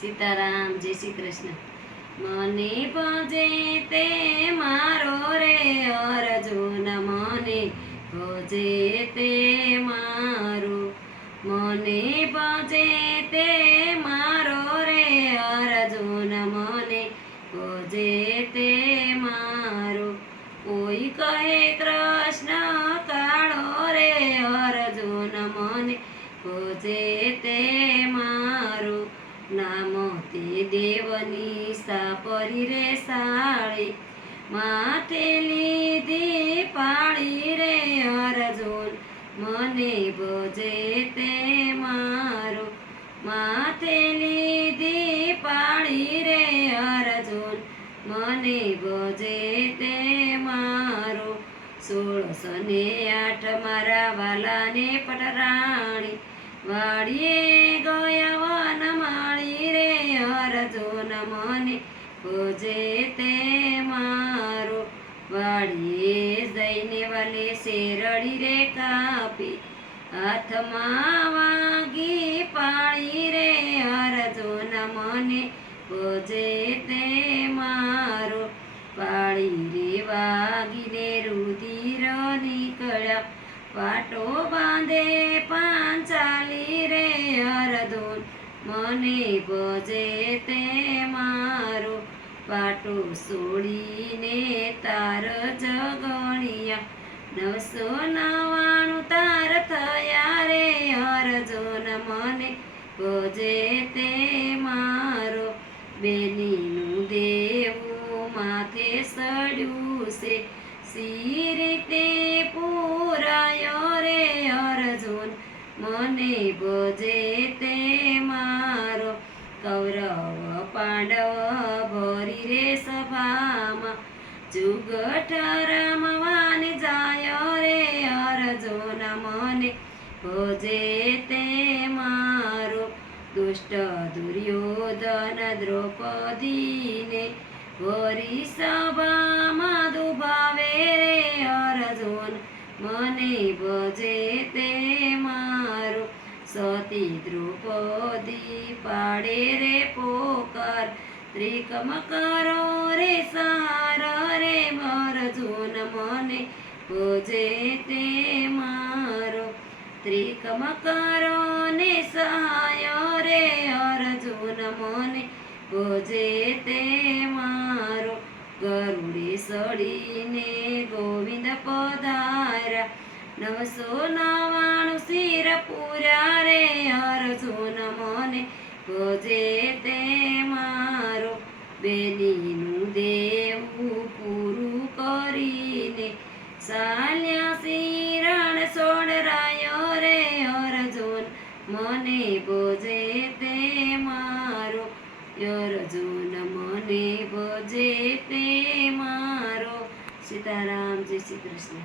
સીતારામ, જય શ્રી કૃષ્ણ. મને ભજે તે મારો રે અર્જુન, મને ભજે તે મારો, મને ભજે તે મારો રે અર્જુન, મને ભજે તે મારો. કોઈ કહે કૃષ્ણ કાળો રે અર્જુન, મને ભજે તે મારો. નામ તે દેવની સાપરી રે સાળી, માથે લીધી પાળી રે અર્જુન, મને ભજે તે મારો. માથે લીધી પાળી રે અર્જુન, મને ભજે તે મારો. 1608 મારા વાલાને પટરાણી, વાડીએ ગયા વનમાળી રે અર્જુન, મને ભજે તે મારો. વાડીએ જઈને વાલે શેરડી રે કાપી, હાથમાં વાગી પાળી રે અર્જુન, મને ભજે તે મારો. પાળી રે વાગીને રુધિર નીકળ્યા, પાટો બાંધે પાંચાલી રે અર્જુન, મને ભજે તે મારો. પાટો છોડીને તાર જગણિયા, 999 તાર થયા રે અર્જુન, મને ભજે તે મારો. બેનીનું દેવું માથે સડ્યું છે, સી રીતે પૂરાયો રે અર્જુન, મને ભજે તે મારો. કૌરવ પાંડવ ભરી રે સભામાં, જુગટ રમવાન જાય રે અર્જુન, મને ભજે તે મારો. દુષ્ટ દુર્યોધન દ્રૌપદીને ભરી સભામાં દુભાવે રે અર્જુન, મને ભજે તે મારો. સતી દ્રૌપદી પાડે રે પોકાર, ત્રિકમ કરો રે સાર રે અર્જુન, મને ભજે તે મારો. ત્રિકમ કરો ને સહાય રે અર્જુન, મને ભજે તે મારો. ગરુડે સડીને ગોવિંદ પધાર્યા, 999 શિર પૂર્યા રે અર્જુન, મને ભજે તે મારો. બેનીનું દેવું પૂરું કરીને ચાલ્યા શિરણ સોડરાયો રે અર્જુન, મને ભજે તે મારો. અર્જુન મને ભજે તે મારો. સીતારામ, જય શ્રી કૃષ્ણ.